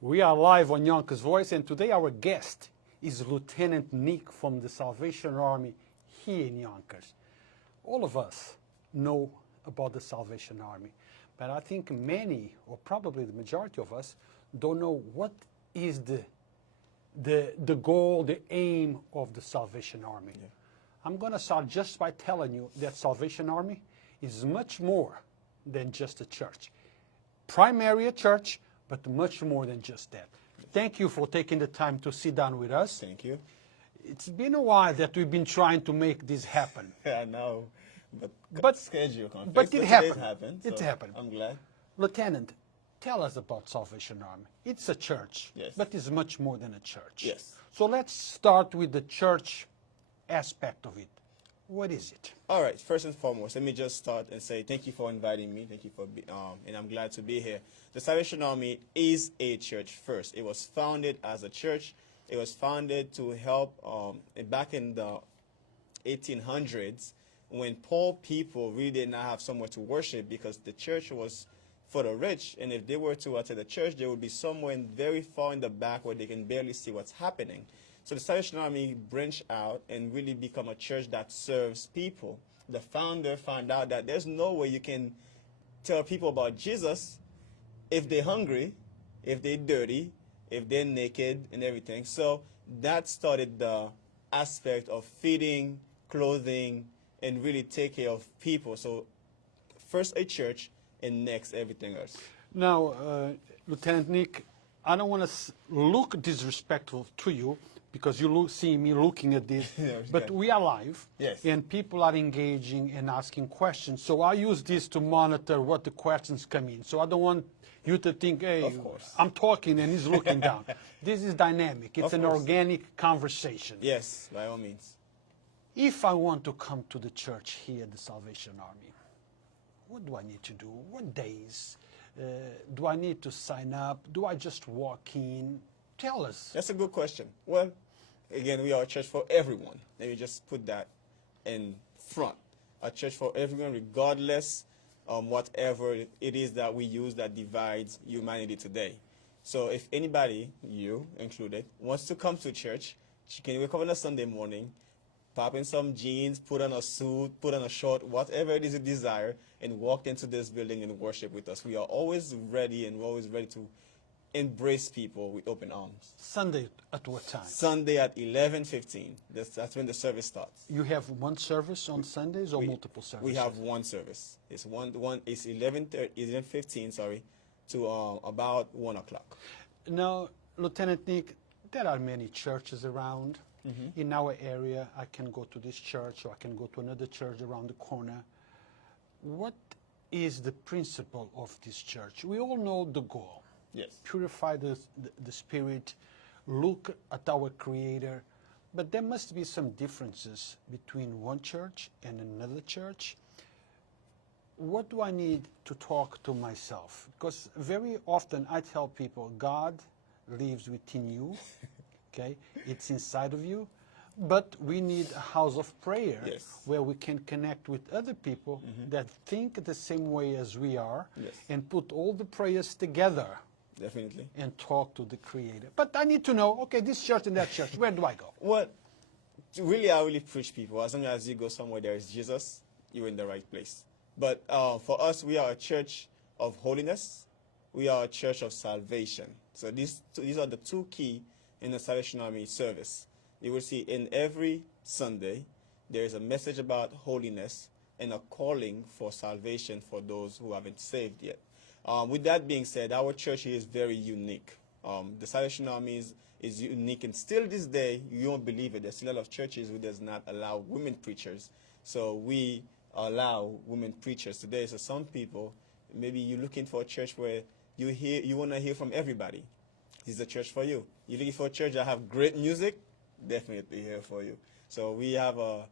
We are live on Yonkers Voice, and today our guest is Lieutenant Nick from the Salvation Army here in Yonkers. All of us know about the Salvation Army, but I think many, or probably the majority of us, don't know what is the goal, the aim of the Salvation Army. Yeah. I'm going to start just by telling you that Salvation Army is much more than just a church. Primarily a church, but much more than just that. Thank you for taking the time to sit down with us. Thank you. It's been a while that we've been trying to make this happen. I know, but schedule conflicts. But it happened. It happened. I'm glad. Lieutenant, tell us about Salvation Army. It's a church, yes, but it's much more than a church. Yes. So let's start with the church aspect of it. What is it? All right. First and foremost, let me just start and say thank you for inviting me. Thank you for and I'm glad to be here. The Salvation Army is a church first. It was founded as a church. It was founded to help back in the 1800s when poor people really did not have somewhere to worship because the church was for the rich. And if they were to attend the church, they would be somewhere very far in the back where they can barely see what's happening. So the Salvation Army branched out and really become a church that serves people. The founder found out that there's no way you can tell people about Jesus if they're hungry, if they're dirty, if they're naked and everything. So that started the aspect of feeding, clothing, and really take care of people. So first a church and next everything else. Now, Lieutenant Nick, I don't want to look disrespectful to you, because you see me looking at this, but we are live, yes, and people are engaging and asking questions. So I use this to monitor what the questions come in. So I don't want you to think, hey, I'm talking and he's looking down. This is dynamic. It's an organic conversation. Yes, by all means. If I want to come to the church here at the Salvation Army, what do I need to do? What days? Do I need to sign up? Do I just walk in? Tell us. That's a good question. Well, again, we are a church for everyone. Let me just put that in front. A church for everyone, regardless whatever it is that we use that divides humanity today. So if anybody, you included, wants to come to church, you can wake up on a Sunday morning, pop in some jeans, put on a suit, put on a short, whatever it is you desire, and walk into this building and worship with us. We are always ready, and we're always ready to embrace people with open arms. Sunday at what time? Sunday at 11:15. That's when the service starts. You have one service on Sundays or multiple services? We have one service. It's it's 11:15, sorry, to about 1 o'clock. Now, Lieutenant Nick, there are many churches around. Mm-hmm. In our area, I can go to this church or I can go to another church around the corner. What is the principle of this church? We all know the goal. Yes. Purify the spirit, look at our Creator. But there must be some differences between one church and another church. What do I need to talk to myself? Because very often I tell people, God lives within you, okay? It's inside of you. But we need a house of prayer, yes, where we can connect with other people that think the same way as we are, yes, and put all the prayers together. Definitely. And talk to the Creator. But I need to know, okay, this church and that church, where do I go? Well, really, I really preach people. As long as you go somewhere there is Jesus, you're in the right place. But for us, we are a church of holiness. We are a church of salvation. So these are the two key in the Salvation Army service. You will see in every Sunday, there is a message about holiness and a calling for salvation for those who haven't saved yet. With that being said, our church is very unique. The Salvation Army is unique, and still this day, you won't believe it, there's still a lot of churches who does not allow women preachers. So we allow women preachers today. So some people, maybe you're looking for a church where you want to hear from everybody. This is a church for you. You're looking for a church that have great music? Definitely here for you. So we have a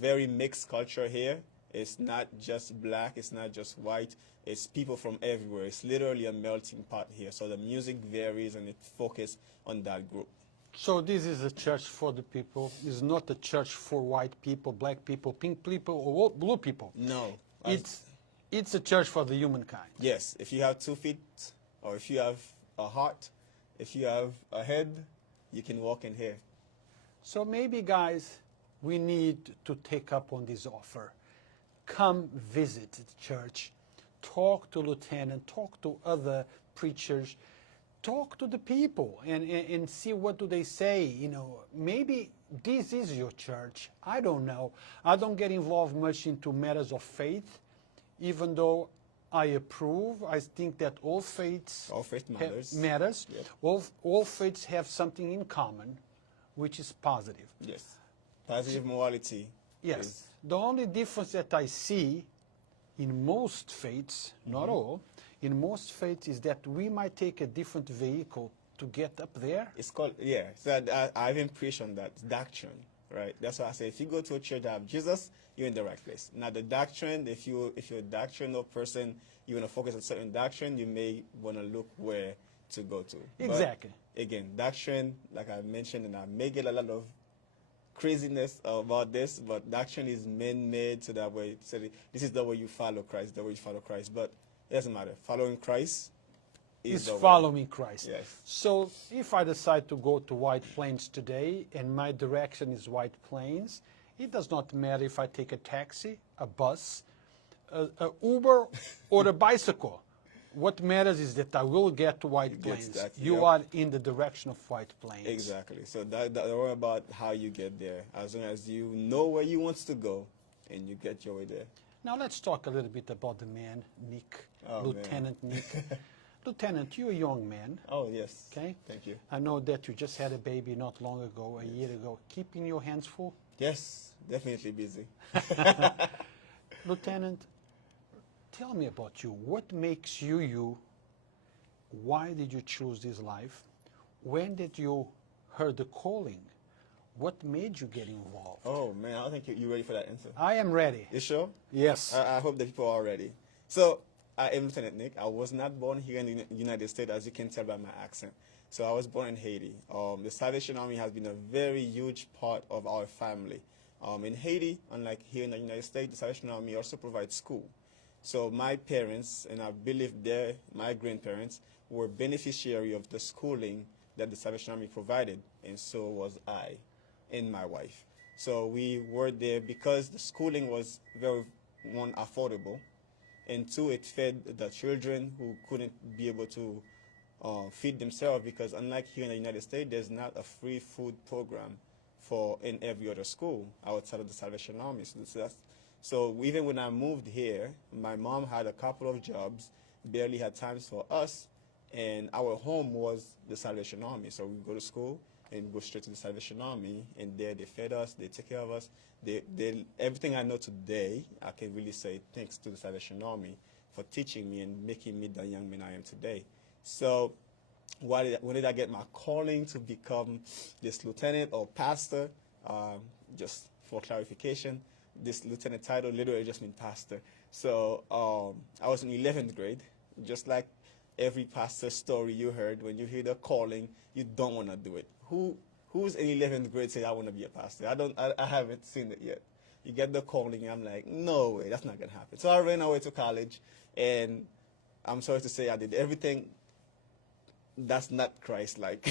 very mixed culture here. It's not just black, it's not just white, it's people from everywhere. It's literally a melting pot here. So the music varies and it focuses on that group. So this is a church for the people. It's not a church for white people, black people, pink people, or blue people. No. It's a church for the humankind. Yes. If you have 2 feet or if you have a heart If you have a head, you can walk in here. So maybe, guys, we need to take up on this offer. Come visit the church. Talk to Lieutenant. Talk to other preachers. Talk to the people and see what do they say. You know, maybe this is your church. I don't know. I don't get involved much into matters of faith, even though I approve. I think that all faiths matters. Yep. All faiths have something in common, which is positive. Yes. Positive morality. Yes. The only difference that I see in most faiths, not all, in most faiths is that we might take a different vehicle to get up there. It's called, yeah. So I even preach on that doctrine, right? That's why I say if you go to a church that have Jesus, you're in the right place. Now the doctrine, if you're a doctrinal person, you want to focus on certain doctrine, you may want to look where to go to. Exactly. But again, doctrine, like I mentioned, and I may get a lot of craziness about this, but doctrine is man-made, so that way, so this is the way you follow Christ, the way you follow Christ. But it doesn't matter. Following Christ is following Christ. Yes. So if I decide to go to White Plains today and my direction is White Plains, it does not matter if I take a taxi, a bus, a Uber, or a bicycle. What matters is that I will get to White Plains. Exactly, you are in the direction of White Plains. Exactly. So don't worry about how you get there. As long as you know where you want to go and you get your way there. Now let's talk a little bit about the man, Nick, Lieutenant Nick. Lieutenant, you're a young man. Oh, yes. Okay? Thank you. I know that you just had a baby not long ago, a year ago. Keeping your hands full? Yes, definitely busy. Lieutenant, tell me about you. What makes you you? Why did you choose this life? When did you hear the calling? What made you get involved? Oh, man, I don't think you're ready for that answer. I am ready. You sure? Yes. I hope that people are ready. So, I am Lieutenant Nick. I was not born here in the United States, as you can tell by my accent. So I was born in Haiti. The Salvation Army has been a very huge part of our family. In Haiti, unlike here in the United States, the Salvation Army also provides school. So my parents, and I believe my grandparents, were beneficiary of the schooling that the Salvation Army provided, and so was I and my wife. So we were there because the schooling was very, one, affordable, and two, it fed the children who couldn't be able to feed themselves, because unlike here in the United States, there's not a free food program in every other school outside of the Salvation Army. So even when I moved here, my mom had a couple of jobs, barely had times for us, and our home was the Salvation Army. So we go to school and go straight to the Salvation Army, and there they fed us, they take care of us. Everything I know today, I can really say thanks to the Salvation Army for teaching me and making me the young man I am today. So when did I get my calling to become this lieutenant or pastor? Just for clarification, this lieutenant title literally just means pastor. So I was in 11th grade, just like every pastor story you heard. When you hear the calling, you don't want to do it. Who's in 11th grade say I want to be a pastor? I haven't seen it yet. You get the calling, and I'm like, no way, that's not gonna happen. So I ran away to college, and I'm sorry to say I did everything that's not Christ-like.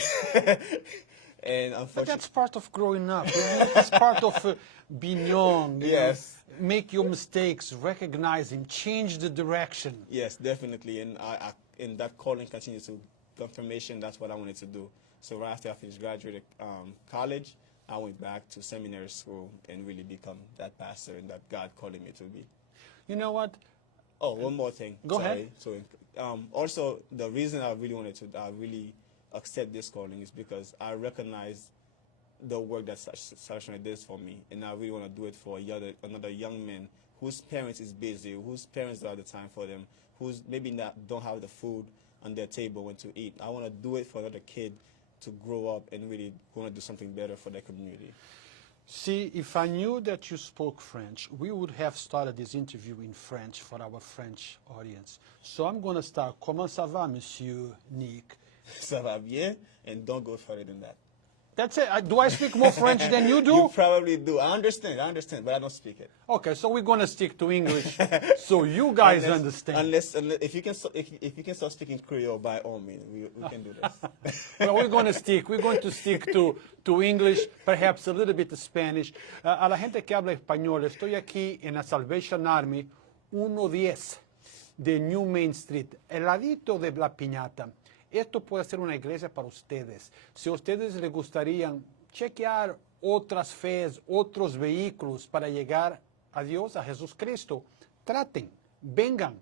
And unfortunately, but that's part of growing up. It's part of being young. Yes. Make your mistakes, recognize them, change the direction. Yes, definitely. And and that calling continues to confirmation. That's what I wanted to do. So right after I finished graduating college, I went back to seminary school and really become that pastor and that God calling me to be. You know what? Oh, one more thing. Go ahead. So also, the reason I really accept this calling is because I recognize the work that Salvation Army does for me, and I really want to do it for another young man whose parents is busy, whose parents don't have the time for them, who's maybe don't have the food on their table when to eat. I want to do it for another kid to grow up and really want to do something better for their community. See, if I knew that you spoke French, we would have started this interview in French for our French audience. So I'm going to start. Comment ça va, Monsieur Nick? Ça va bien, and don't go further than that. That's it. Do I speak more French than you do? You probably do. I understand, but I don't speak it. Okay, so we're going to stick to English so you guys understand. Unless if you can start speaking Creole, by all means, we can do this. Well, we're going to stick to English, perhaps a little bit of Spanish. A la gente que habla español, estoy aquí en la Salvation Army 110 de New Main Street, el ladito de la piñata. Esto puede ser una iglesia para ustedes. Si a ustedes les gustaría chequear otras fes, otros vehículos para llegar a Dios, a Jesucristo, traten, vengan.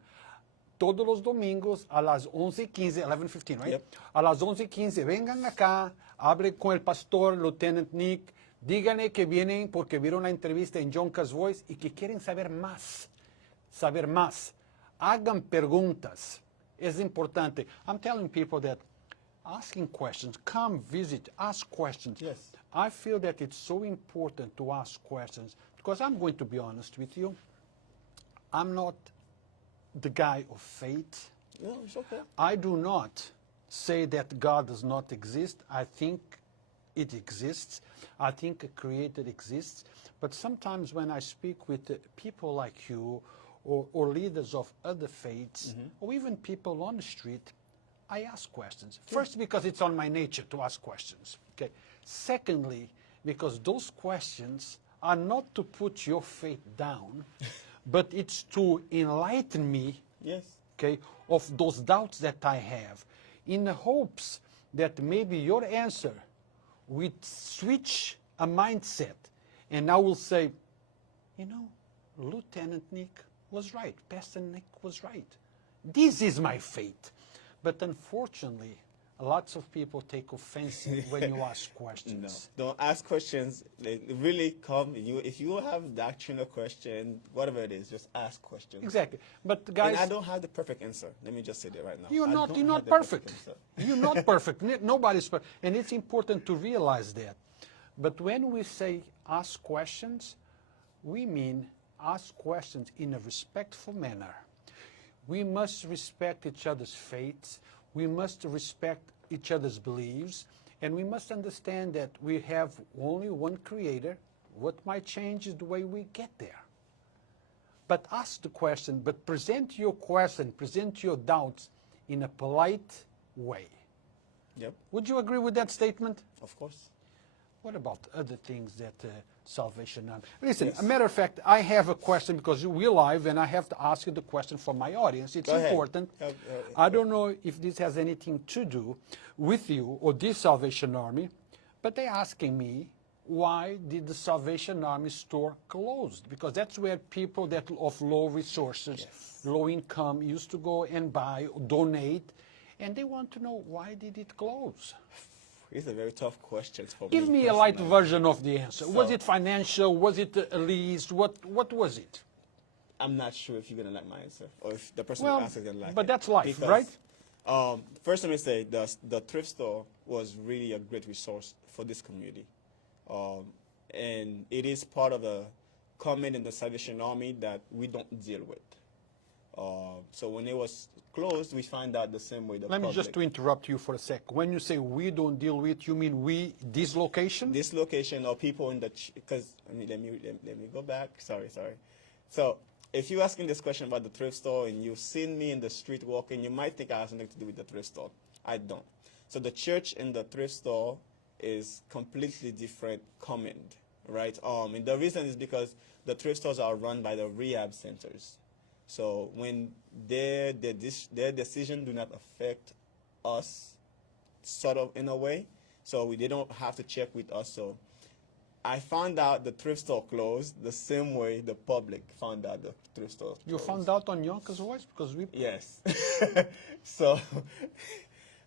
Todos los domingos a las 11:15, 11:15, right? Yep. A las 11:15, vengan acá, hablen con el pastor, Lieutenant Nick, díganle que vienen porque vieron la entrevista en Yonkers Voice y que quieren saber más. Hagan preguntas. Es importante. I'm telling people that asking questions, come visit, ask questions. Yes. I feel that it's so important to ask questions because I'm going to be honest with you. I'm not the guy of faith. No, it's okay. I do not say that God does not exist. I think it exists. I think a creator exists. But sometimes when I speak with people like you or leaders of other faiths, or even people on the street, I ask questions. First, because it's on my nature to ask questions. Okay. Secondly, because those questions are not to put your faith down, but it's to enlighten me, Yes. okay, of those doubts that I have, in the hopes that maybe your answer will switch a mindset, and I will say, you know, Lieutenant Nick was right. Pastor Nick was right. This is my faith. But unfortunately, lots of people take offense when you ask questions. No, don't ask questions. They really come. If you have doctrinal question, whatever it is, just ask questions. Exactly. But guys, And I don't have the perfect answer. Let me just say that right now. You're I not don't have the perfect. answer. You're not perfect. Nobody's perfect. And it's important to realize that. But when we say ask questions, we mean ask questions in a respectful manner. We must respect each other's faiths. We must respect each other's beliefs. And we must understand that we have only one creator. What might change is the way we get there. But ask the question, but present your question, present your doubts in a polite way. Yep, Would you agree with that statement? of course. What about other things that Salvation Army? Listen, Yes. a matter of fact, I have a question because we're live and I have to ask you the question from my audience. It's Go ahead. important. I don't know if this has anything to do with you or this Salvation Army, but they're asking me, why did the Salvation Army store closed? Because that's where people that of low resources, low income, used to go and buy, donate, and they want to know, why did it close? These are very tough questions for me. Give me a light personally. version of the answer. Was So- it financial? Was it a lease? What was it? I'm not sure if you're gonna like my answer or if the person Well, who answers gonna like it. but that's life, Because, right? First, let me say the thrift store was really a great resource for this community, and it is part of the comment in the Salvation Army that we don't deal with. So when it was closed, we find out the same way the Let me public. just to interrupt you for a sec. When you say we don't deal with, you mean we, this location? This location or people in the because let me go back. Sorry. So if you're asking this question about the thrift store and you've seen me in the street walking, you might think I have something to do with the thrift store. I don't. So the church and the thrift store is completely different comment, right? And the reason is because the thrift stores are run by the rehab centers. So when their decision do not affect us, sort of in a way, so they don't have to check with us. So I found out the thrift store closed the same way the public found out the thrift store closed. You found out on Yonkers Voice? Because we... Yes. So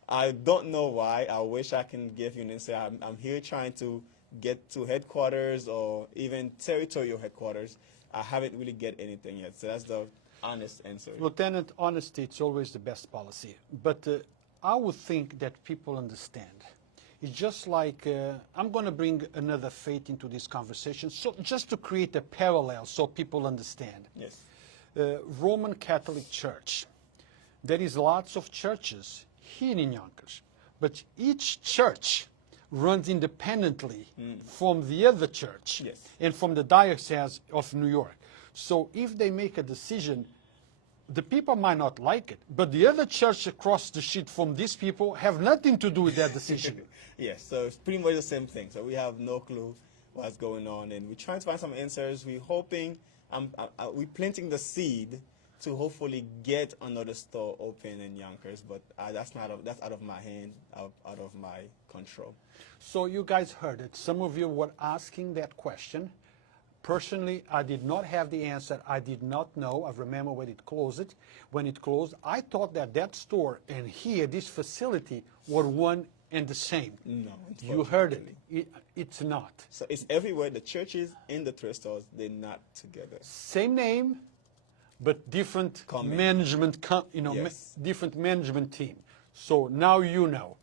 I don't know why. I wish I can give you an answer. I'm here trying to get to headquarters or even territorial headquarters. I haven't really get anything yet. So that's the honest answer. Lieutenant, honesty, it's always the best policy. But I would think that people understand. It's just like, I'm going to bring another faith into this conversation, so just to create a parallel so people understand. Yes. Roman Catholic Church. There is lots of churches here in Yonkers, but each church runs independently from the other church Yes. and from the Diocese of New York. So if they make a decision, the people might not like it, but the other church across the street from these people have nothing to do with that decision. Yes, so it's pretty much the same thing. So we have no clue what's going on, and we're trying to find some answers. We're hoping, we're planting the seed to hopefully get another store open in Yonkers, but that's out of my hand, out of my control. So you guys heard it. Some of you were asking that question. Personally, I did not have the answer. I did not know. I remember when it closed. When it closed, I thought that that store and here, this facility, were one and the same. No, You heard it. It's not. So it's everywhere. The churches and the thrift stores, they're not together. Same name, but different Comment. management, Yes. different management team. So now you know.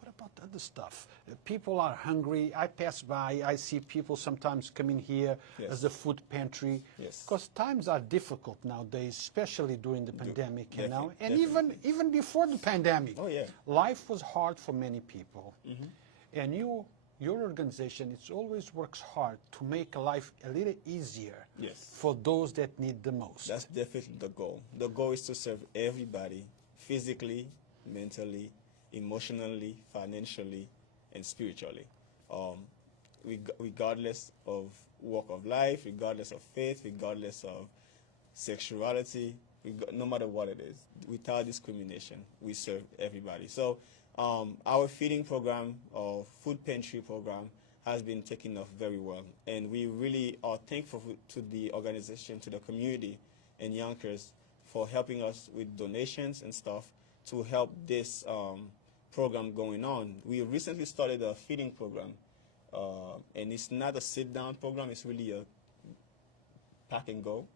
What about other stuff? People are hungry. I pass by. I see people sometimes coming here Yes. as a food pantry. Yes. Because times are difficult nowadays, especially during the pandemic, and definitely. even before the pandemic. Oh, yeah. Life was hard for many people, and your organization, it always works hard to make life a little easier Yes. for those that need the most. That's definitely the goal. The goal is to serve everybody, physically, mentally, emotionally, financially, and spiritually. Regardless of walk of life, regardless of faith, regardless of sexuality, no matter what it is, without discrimination, we serve everybody. So our feeding program, or food pantry program, has been taken off very well. And we really are thankful to the organization, to the community in Yonkers for helping us with donations and stuff to help this program going on. We recently started a feeding program, and it's not a sit-down program. It's really a pack and go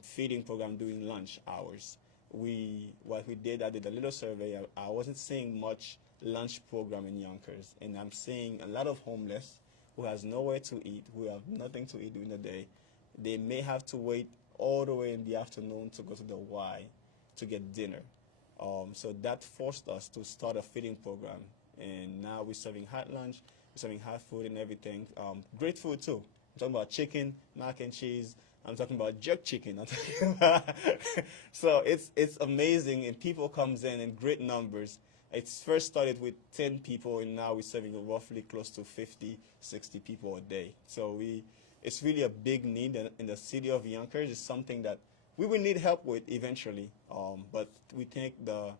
feeding program during lunch hours. What we did, I did a little survey. I wasn't seeing much lunch program in Yonkers, and I'm seeing a lot of homeless who has nowhere to eat, who have nothing to eat during the day. They may have to wait all the way in the afternoon to go to the Y to get dinner. So that forced us to start a feeding program, and now we're serving hot lunch, we're serving hot food and everything. Great food too. I'm talking about chicken, mac and cheese. I'm talking about jerk chicken. So it's amazing, and people comes in great numbers. It's first started with 10 people, and now we're serving roughly close to 50, 60 people a day. So it's really a big need in the city of Yonkers. It's something that we will need help with eventually, but we thank the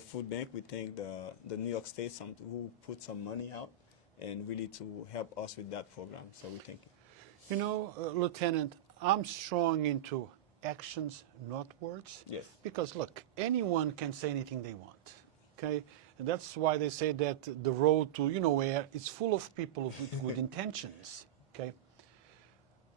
food bank, we thank the New York State who put some money out and really to help us with that program. So we thank you. You know, Lieutenant, I'm strong into actions, not words. Yes. Because look, anyone can say anything they want, okay? And that's why they say that the road to where is full of people with good intentions, okay?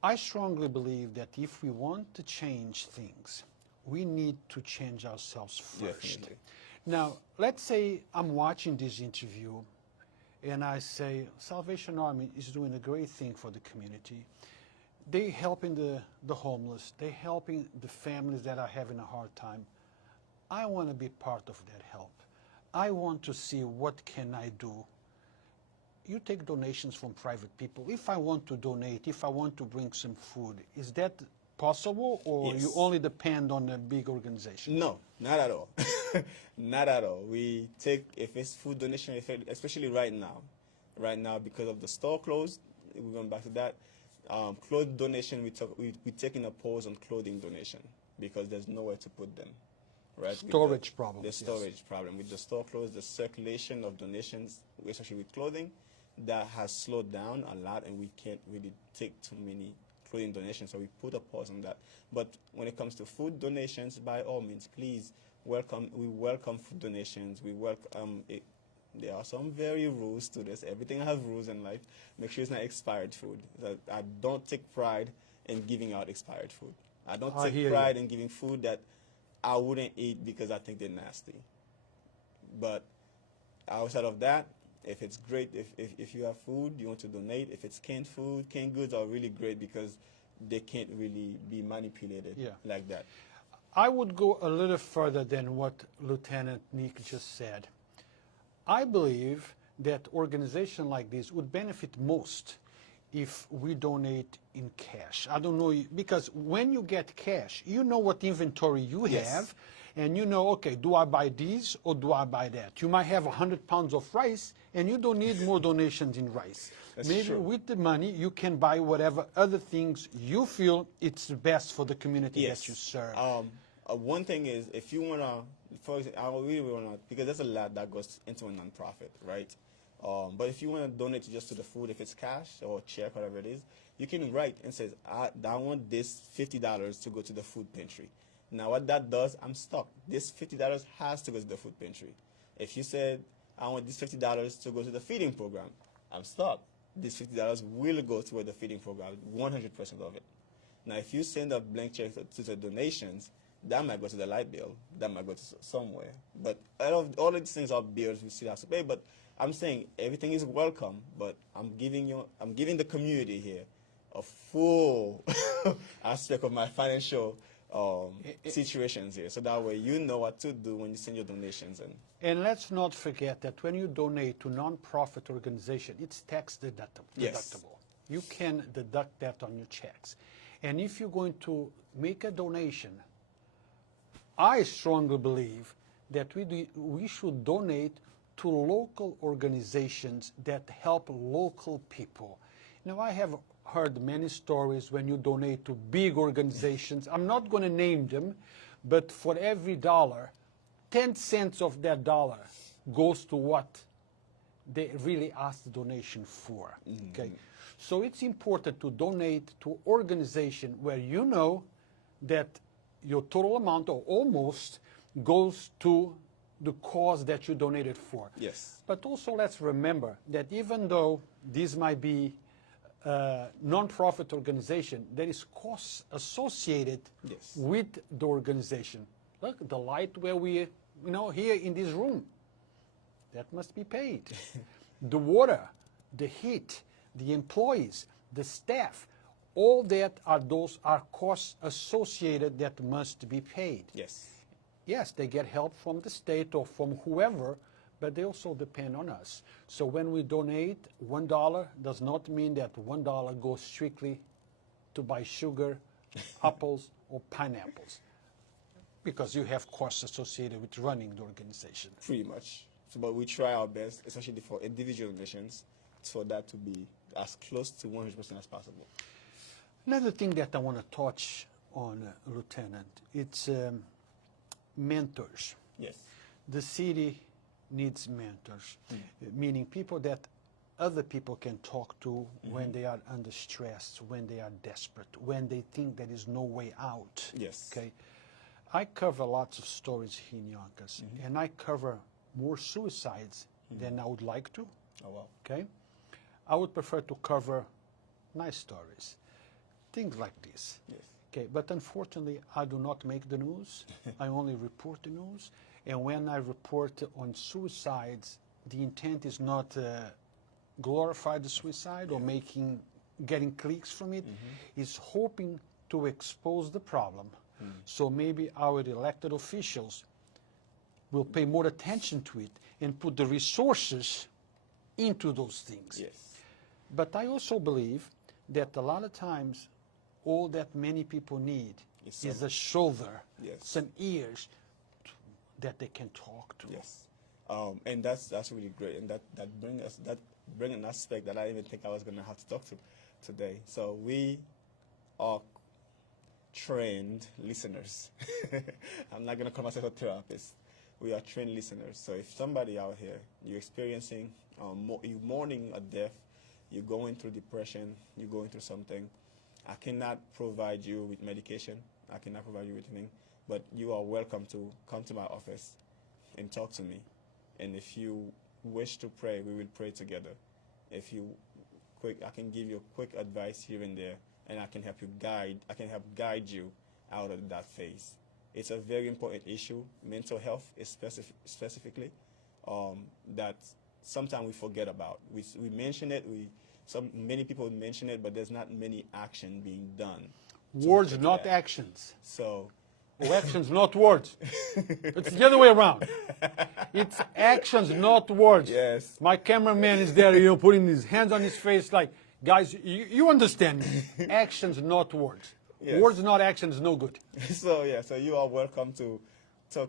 I strongly believe that if we want to change things, we need to change ourselves first. Definitely. Now, let's say I'm watching this interview and I say, Salvation Army is doing a great thing for the community. They're helping the homeless. They're helping the families that are having a hard time. I want to be part of that help. I want to see what can I do. You take donations from private people. If I want to donate, if I want to bring some food, is that possible, or Yes. you only depend on a big organization? No, not at all. Not at all. We take, if it's food donation, especially right now because of the store closed, we're going back to that. Clothes donation, we're taking a pause on clothing donation because there's nowhere to put them. Right? Storage problem. The storage problem. With the store closed, the circulation of donations, especially with clothing, that has slowed down a lot, and we can't really take too many clothing donations, so we put a pause on that. But when it comes to food donations, by all means, please welcome. We welcome food donations. We welcome it. There are some very rules to this. Everything has rules in life. Make sure it's not expired food. I don't take pride in giving out expired food. I don't take pride in giving food that I wouldn't eat because I think they're nasty. But outside of that, if it's great, if you have food, you want to donate. If it's canned food, canned goods are really great because they can't really be manipulated like that. I would go a little further than what Lieutenant Nick just said. I believe that organization like this would benefit most if we donate in cash. I don't know, because when you get cash, you know what inventory you Yes. have, and you know, okay, do I buy these or do I buy that? You might have 100 pounds of rice, and you don't need more donations in rice. That's Maybe true. with the money, you can buy whatever other things you feel it's best for the community Yes. that you serve. One thing is, if you wanna, for example, I really wanna, because there's a lot that goes into a nonprofit, right? But if you wanna donate just to the food, if it's cash or check, whatever it is, you can write and says, I want this $50 to go to the food pantry. Now, what that does, I'm stuck. This $50 has to go to the food pantry. If you said, I want this $50 to go to the feeding program, I'm stuck. This $50 will go toward the feeding program, 100% of it. Now, if you send a blank check to the donations, that might go to the light bill. That might go to somewhere. But all of these things are bills we still have to pay. But I'm saying everything is welcome. But I'm giving the community here a full aspect of my financial situations here, so that way you know what to do when you send your donations in. And let's not forget that when you donate to non-profit organization, it's tax deductible. Yes. You can deduct that on your checks. And if you're going to make a donation, I strongly believe that we should donate to local organizations that help local people. Now, I have heard many stories when you donate to big organizations. I'm not going to name them, but for every dollar, 10 cents of that dollar goes to what they really asked the donation for. Okay, so it's important to donate to organization where you know that your total amount, or almost, goes to the cause that you donated for. Yes. But also let's remember that even though these might be non-profit organization, there is costs associated Yes. with the organization. Look, the light where we, here in this room, that must be paid. The water, the heat, the employees, the staff, all that those are costs associated that must be paid. Yes. Yes, they get help from the state or from whoever, but they also depend on us. So when we donate, $1 does not mean that $1 goes strictly to buy sugar, apples, or pineapples, because you have costs associated with running the organization. Pretty much. So, but we try our best, especially for individual donations, for that to be as close to 100% as possible. Another thing that I want to touch on, Lieutenant, it's mentors. Yes. The city needs mentors, meaning people that other people can talk to when they are under stress, when they are desperate, when they think there is no way out. Yes. Okay. I cover lots of stories here in Yonkers, and I cover more suicides than I would like to. Oh, wow. Okay. I would prefer to cover nice stories, things like this. Yes. Okay, but unfortunately, I do not make the news. I only report the news. And when I report on suicides, the intent is not glorify the suicide or getting clicks from it. It's hoping to expose the problem. So maybe our elected officials will pay more attention to it and put the resources into those things. Yes. But I also believe that a lot of times all that many people need is a shoulder, Yes. some ears that they can talk to. Yes. And that's really great, and that bring an aspect that I didn't even think I was going to have to talk to today. So we are trained listeners. I'm not going to call myself a therapist. We are trained listeners. So if somebody out here, you're experiencing, you're mourning a death, you're going through depression, you're going through something, I cannot provide you with medication. I cannot provide you with anything. But you are welcome to come to my office and talk to me. And if you wish to pray, we will pray together. If you I can give you quick advice here and there, and I can help guide you out of that phase. It's a very important issue, mental health is specifically, that sometimes we forget about. We mention it, many people mention it, but there's not many action being done. Words, not actions. So Oh, actions, not words. It's the other way around. It's actions, not words. Yes. My cameraman is there, putting his hands on his face like, guys, you understand me. Actions, not words. Yes. Words, not actions, no good. So you are welcome to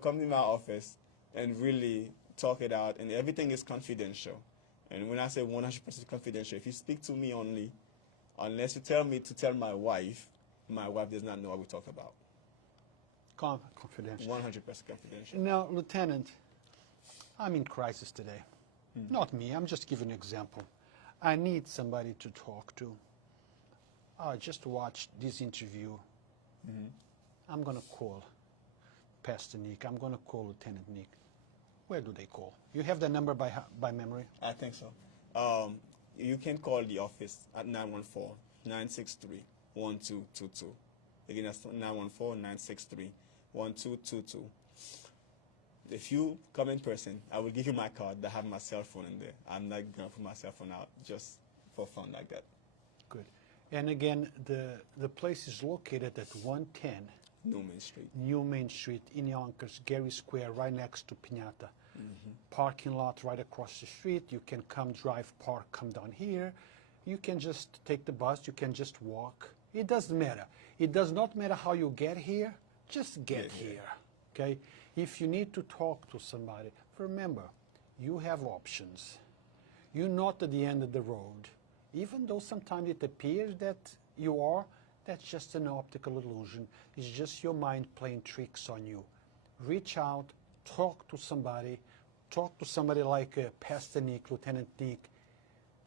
come to my office and really talk it out, and everything is confidential. And when I say 100% confidential, if you speak to me only, unless you tell me to tell my wife does not know what we talk about. Confidential. 100% confidential. Now, Lieutenant, I'm in crisis today. Not me, I'm just giving an example. I need somebody to talk to. I just watched this interview. I'm going to call Pastor Nick. I'm going to call Lieutenant Nick. Where do they call? You have the number by memory? I think so. You can call the office at 914-963-1222. Again, that's 914-963-1222. If you come in person, I will give you my card that have my cell phone in there. I'm not going to put my cell phone out just for fun like that. Good. And again, the place is located at 110 New Main Street. New Main Street in Yonkers, Gary Square, right next to Piñata. Parking lot right across the street. You can come drive, park, come down here. You can just take the bus. You can just walk. It doesn't matter. It does not matter how you get here. Just get here. Okay? If you need to talk to somebody, remember, you have options. You're not at the end of the road. Even though sometimes it appears that you are, that's just an optical illusion. It's just your mind playing tricks on you. Reach out, talk to somebody like Pastor Nick, Lieutenant Nick.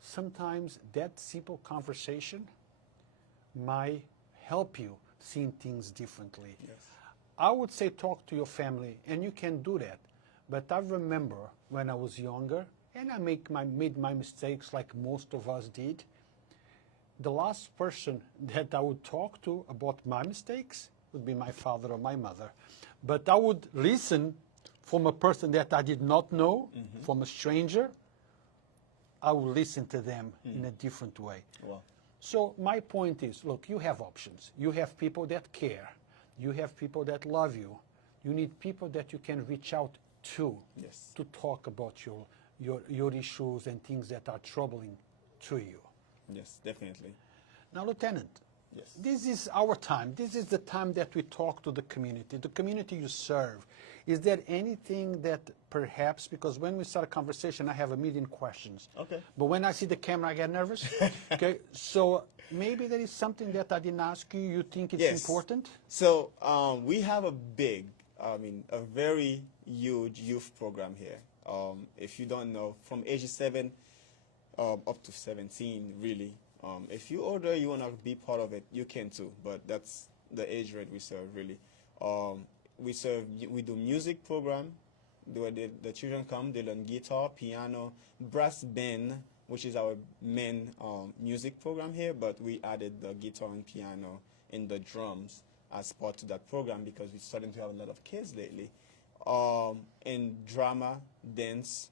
Sometimes that simple conversation might help you seeing things differently. Yes. I would say talk to your family, and you can do that. But I remember when I was younger, and I made my mistakes like most of us did, the last person that I would talk to about my mistakes would be my father or my mother. But I would listen from a person that I did not know, from a stranger. I would listen to them in a different way. Wow. So my point is, look, you have options. You have people that care. You have people that love you. You need people that you can reach out to, Yes. to talk about your issues and things that are troubling to you. Yes, definitely. Now, Lieutenant, Yes. this is our time. This is the time that we talk to the community you serve. Is there anything that perhaps, because when we start a conversation, I have a million questions. Okay. But when I see the camera, I get nervous. Okay, so maybe there is something that I didn't ask you, you think it's Yes. important? So we have a very huge youth program here. If you don't know, from age 7 up to 17, really. If you're older, you want to be part of it, you can too. But that's the age rate we serve, really. We do music program. The children come, they learn guitar, piano, brass band, which is our main music program here. But we added the guitar and piano and the drums as part of that program because we're starting to have a lot of kids lately. And drama, dance,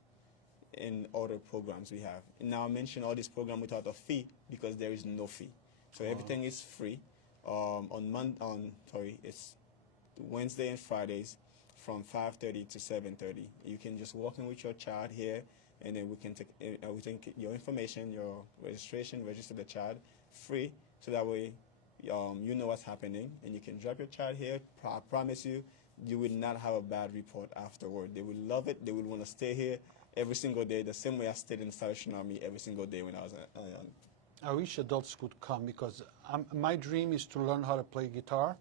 and other programs we have. And now I mention all this program without a fee because there is no fee. So everything is free. It's Wednesday and Fridays from 5:30 to 7:30. You can just walk in with your child here, and then we can take your information, your registration, register the child free, so that way you know what's happening, and you can drop your child here. I promise you, you will not have a bad report afterward. They will love it. They will want to stay here every single day, the same way I stayed in the Salvation Army every single day when I was young. I wish adults could come because my dream is to learn how to play guitar.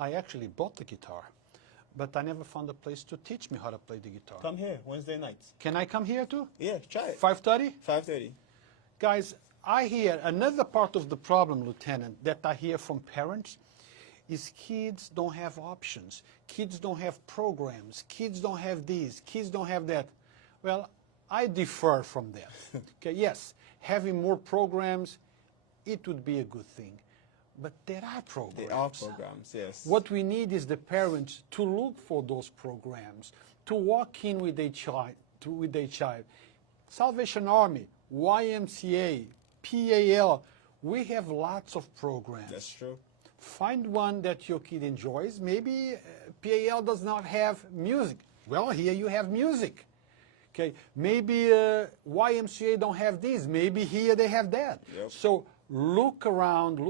I actually bought the guitar, but I never found a place to teach me how to play the guitar. Come here Wednesday nights. Can I come here too? Yeah, try it. 5:30? 5:30. Guys, I hear another part of the problem, Lieutenant, that I hear from parents is kids don't have options. Kids don't have programs. Kids don't have this. Kids don't have that. Well, I differ from that. Okay, yes, having more programs, it would be a good thing. But there are programs. There are programs, yes. What we need is the parents to look for those programs, to walk in with a child. Salvation Army, YMCA, PAL, we have lots of programs. That's true. Find one that your kid enjoys. Maybe PAL does not have music. Well, here you have music. Okay, maybe YMCA don't have this. Maybe here they have that. Yep. So look around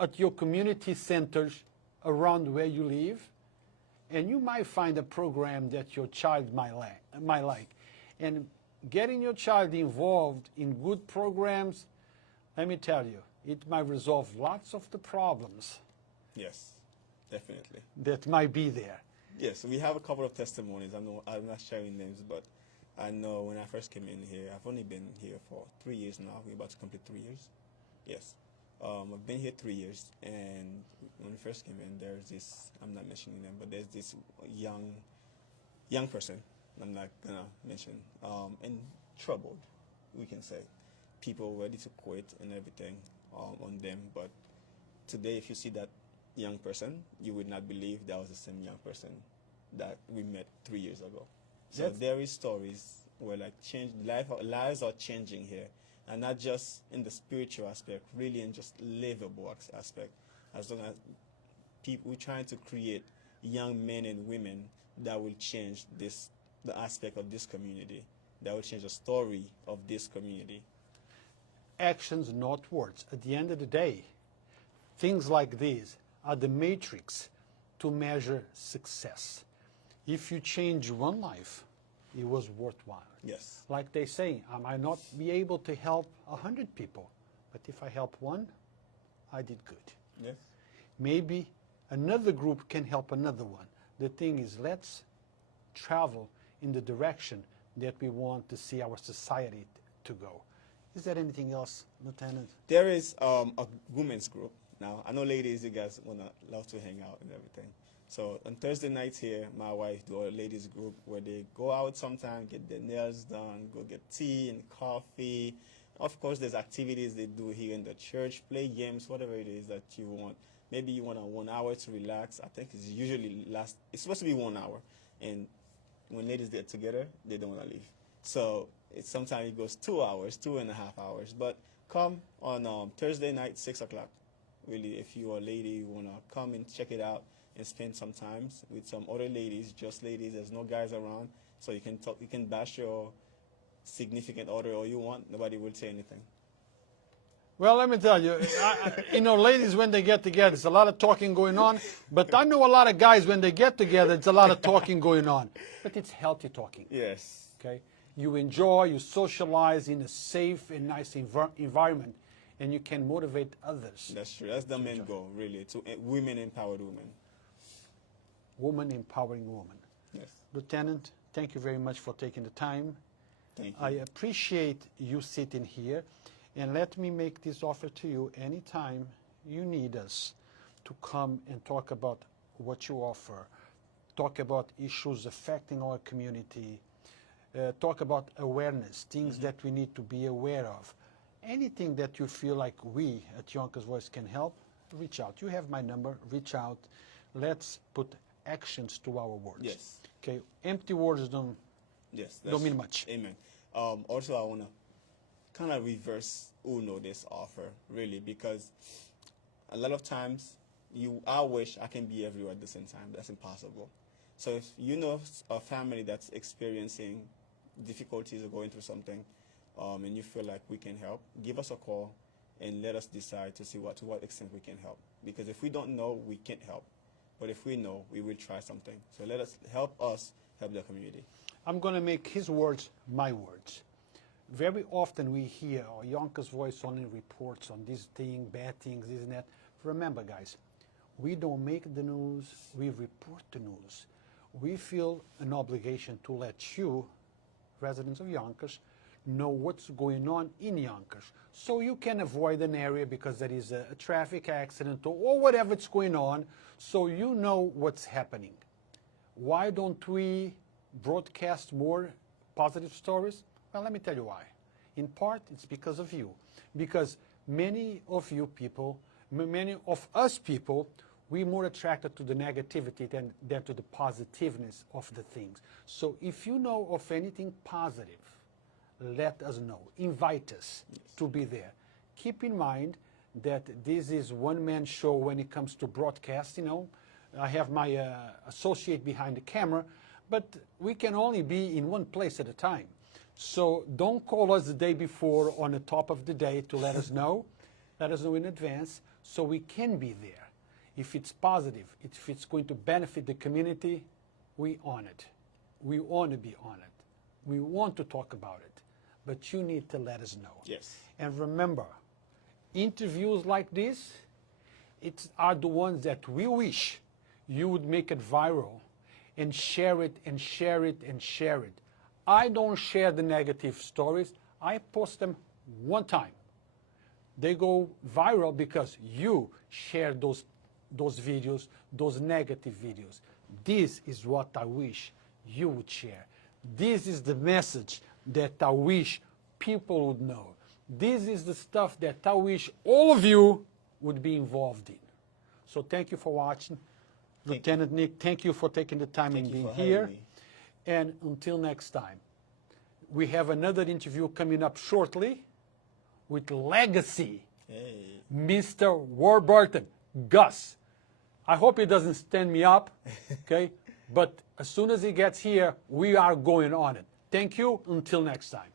at your community centers around where you live, and you might find a program that your child might like. And getting your child involved in good programs, let me tell you, it might resolve lots of the problems Yes, definitely. that might be there. Yes, we have a couple of testimonies. I'm not sharing names, but I know when I first came in here, I've only been here for 3 years now. We're about to complete 3 years. Yes. I've been here 3 years, and when we first came in, there's this, I'm not mentioning them, but there's this young person, I'm not going to mention, and troubled, we can say. People ready to quit and everything on them, but today if you see that young person, you would not believe that was the same young person that we met 3 years ago. So there is stories where like lives are changing here, and not just in the spiritual aspect, really in just livable aspect. As long as we're trying to create young men and women that will change the aspect of this community, that will change the story of this community. Actions, not words. At the end of the day, things like these are the matrix to measure success. If you change one life, it was worthwhile. Yes. Like they say, I might not be able to help 100 people, but if I help one, I did good. Yes. Maybe another group can help another one. The thing is, let's travel in the direction that we want to see our society to go. Is there anything else, Lieutenant? There is a women's group. Now, I know ladies, you guys love to hang out and everything. So on Thursday nights here, my wife do a ladies group where they go out sometime, get their nails done, go get tea and coffee. Of course, there's activities they do here in the church, play games, whatever it is that you want. Maybe you want a 1 hour to relax. I think it's usually it's supposed to be 1 hour. And when ladies get together, they don't want to leave. So sometimes it goes 2 hours, 2.5 hours. But come on Thursday night, 6 o'clock. Really, if you're a lady, you want to come and check it out and spend some time with some other ladies, just ladies. There's no guys around, so you can talk. You can bash your significant other all you want. Nobody will say anything. Well, let me tell you, ladies, when they get together, it's a lot of talking going on. But I know a lot of guys, when they get together, it's a lot of talking going on. But it's healthy talking. Yes. Okay? You enjoy, you socialize in a safe and nice environment, and you can motivate others. That's true. That's the main goal, really, to women empowered women. Woman empowering woman. Yes. Lieutenant, thank you very much for taking the time. Thank you. I appreciate you sitting here, and let me make this offer to you anytime you need us to come and talk about what you offer, talk about issues affecting our community, talk about awareness, things that we need to be aware of. Anything that you feel like we at Yonkers Voice can help, reach out. You have my number, reach out. Let's put actions to our words. Yes. Okay, empty words don't mean much. Amen. Also, I want to kind of reverse this offer, really, because a lot of times I wish I can be everywhere at the same time. That's impossible. So if you know a family that's experiencing difficulties or going through something, and you feel like we can help, give us a call and let us decide to see to what extent we can help. Because if we don't know, we can't help. But if we know, we will try something. So let us help the community. I'm going to make his words my words. Very often we hear Yonkers Voice only reports on this thing, bad things, this and that. Remember, guys, we don't make the news, we report the news. We feel an obligation to let you, residents of Yonkers, know what's going on in Yonkers, so you can avoid an area because there is a traffic accident or whatever's going on, so you know what's happening. Why don't we broadcast more positive stories? Well, let me tell you why. In part, it's because of you. Because many of you people, many of us people, we're more attracted to the negativity than to the positiveness of the things. So if you know of anything positive, let us know. Invite us to be there. Keep in mind that this is one-man show when it comes to broadcast, you know. I have my associate behind the camera, but we can only be in one place at a time. So don't call us the day before on the top of the day to let us know. Let us know in advance so we can be there. If it's positive, if it's going to benefit the community, we on it. We want to be on it. We want to talk about it. But you need to let us know. Yes. And remember, interviews like this, are the ones that we wish you would make it viral and share it and share it and share it. I don't share the negative stories. I post them one time. They go viral because you share those videos, those negative videos. This is what I wish you would share. This is the message that I wish people would know. This is the stuff that I wish all of you would be involved in. So thank you for watching. Lieutenant Nick, thank you for taking the time and being here. And until next time, we have another interview coming up shortly with Legacy, Mr. Warburton, Gus. I hope he doesn't stand me up, okay? But as soon as he gets here, we are going on it. Thank you. Until next time.